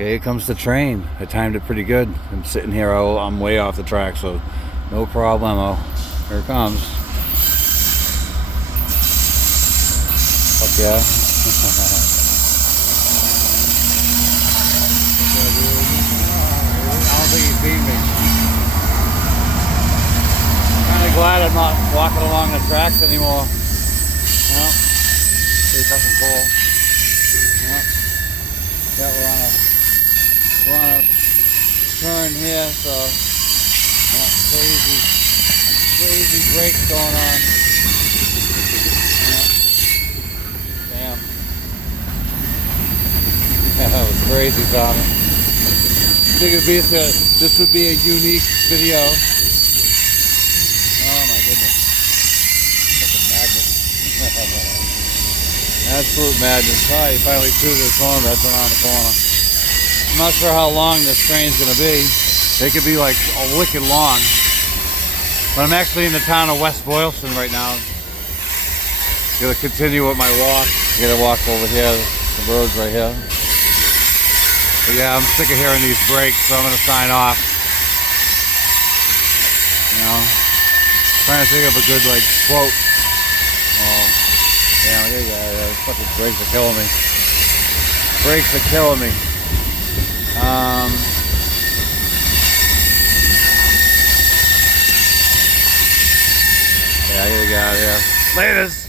Okay, here comes the train. I timed it pretty good. I'm sitting here, I'm way off the track, so no problemo. Here it comes. Fuck yeah. I don't think he's beat me. I'm kind of glad I'm not walking along the tracks anymore. You know? Pretty fucking cool. Yeah, we're on a turn here, so crazy brakes going on. Damn. That was crazy, Tommy. This would be a unique video. Oh my goodness. Fucking madness. Absolute madness. Oh, he finally threw this corner. That's around the corner. I'm not sure how long this train's gonna be. It could be like a wicked long. But I'm actually in the town of West Boylston right now. Gonna continue with my walk. Gonna walk over here. The road's right here. But yeah, I'm sick of hearing these brakes, so I'm gonna sign off. You know, trying to think of a good like quote. Oh, damn, yeah, fucking brakes are killing me. Brakes are killing me. Yeah, I gotta get out of here. Laters.